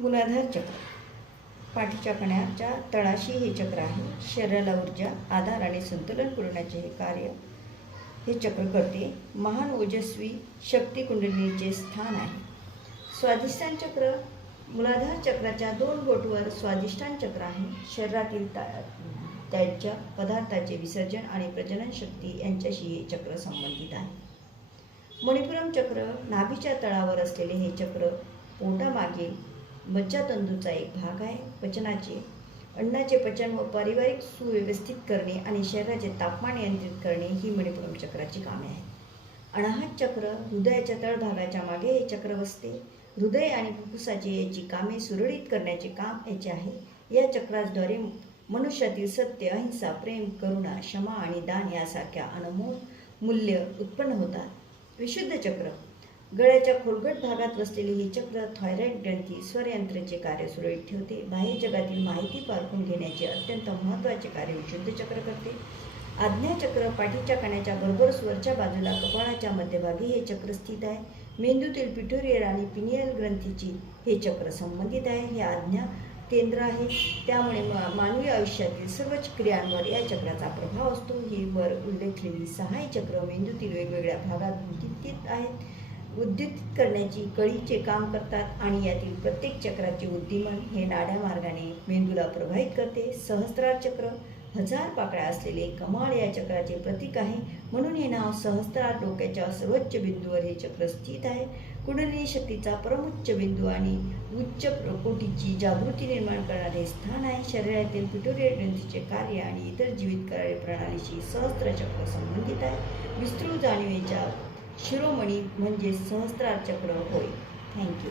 मूलाधार चक्र पाठीच्या कण्याच्या तळाशी हे चक्र आहे. शरीराला ऊर्जा, आधार आणि संतुलन पुरवण्याचे हे कार्य हे चक्र करते. महान ओजस्वी शक्ती कुंडलिनीचे स्थान आहे. स्वाधिष्ठान चक्र मूलाधार चक्राच्या 2 बोटवर स्वाधिष्ठान चक्र आहे. शरीरातील त्याच्या पदार्थाचे विसर्जन आणि प्रजनन शक्ती यांच्याशी हे चक्र संबंधित आहे. मणिपुरम चक्र नाभीच्या तळावर असलेले हे चक्र पोटामागे मज्जातंतूचा एक भाग आहे. पचनाचे अन्नाचे पचन व पारिवारिक सुव्यवस्थित करणे आणि शरीराचे तापमान नियंत्रित करणे ही मणिपुरम चक्राची कामे आहेत. अनाहत चक्र हृदयाच्या तळभागाच्या मागे हे चक्र बसते. हृदय आणि फुफ्फुसाची याची कामे सुरळीत करण्याचे काम याचे आहे. या चक्राद्वारे मनुष्यातील सत्य, अहिंसा, प्रेम, करुणा, क्षमा आणि दान यासारख्या अनमोल मूल्य उत्पन्न होतात. विशुद्ध चक्र गळ्याच्या खोलगट भागात वसलेले हे चक्र थायरॉइड ग्रंथी स्वरयंत्राचे कार्य सुरळीत ठेवते. बाह्य जगातील माहिती पारखून घेण्याचे अत्यंत महत्त्वाचे कार्य विशुद्ध चक्र करते. आज्ञाचक्र पाठीच्या कण्याच्या बरोबर वरच्या बाजूला कपाळाच्या मध्यभागी हे चक्र स्थित आहे. मेंदूतील पिट्युटरी आणि पिनियल ग्रंथीची हे चक्र संबंधित आहे. हे आज्ञा केंद्र आहे. त्यामुळे मानवी आयुष्यातील सर्वच क्रियांवर या चक्राचा प्रभाव असतो. ही वर उल्लेखलेली 6 चक्र मेंदूतील वेगवेगळ्या भागात उद्दीपित आहेत. उद्दीपित करण्याची कळीचे काम करतात आणि यातील प्रत्येक चक्राचे उद्दीपन हे नाड्या मार्गाने मेंदूला प्रभावित करते. सहस्रार चक्र 1000 पाकळ्या असलेले कमाळ या चक्राचे प्रतीक आहे. म्हणून हे नाव सहस्रार. डोक्याच्या सर्वोच्च बिंदूवर हे चक्र स्थित आहे. कुंडलिनी शक्तीचा परमोच्च बिंदू आणि उच्च कोटीची जागृती निर्माण करणारे स्थान आहे. शरीरातील पिट्युटरी ग्रंथीचे कार्य आणि इतर जीवित प्रणालीशी सहस्त्र चक्र संबंधित आहे. विस्तृत जाणीवेच्या शिरोमणी म्हणजे सहस्रार चक्र होय. थँक्यू.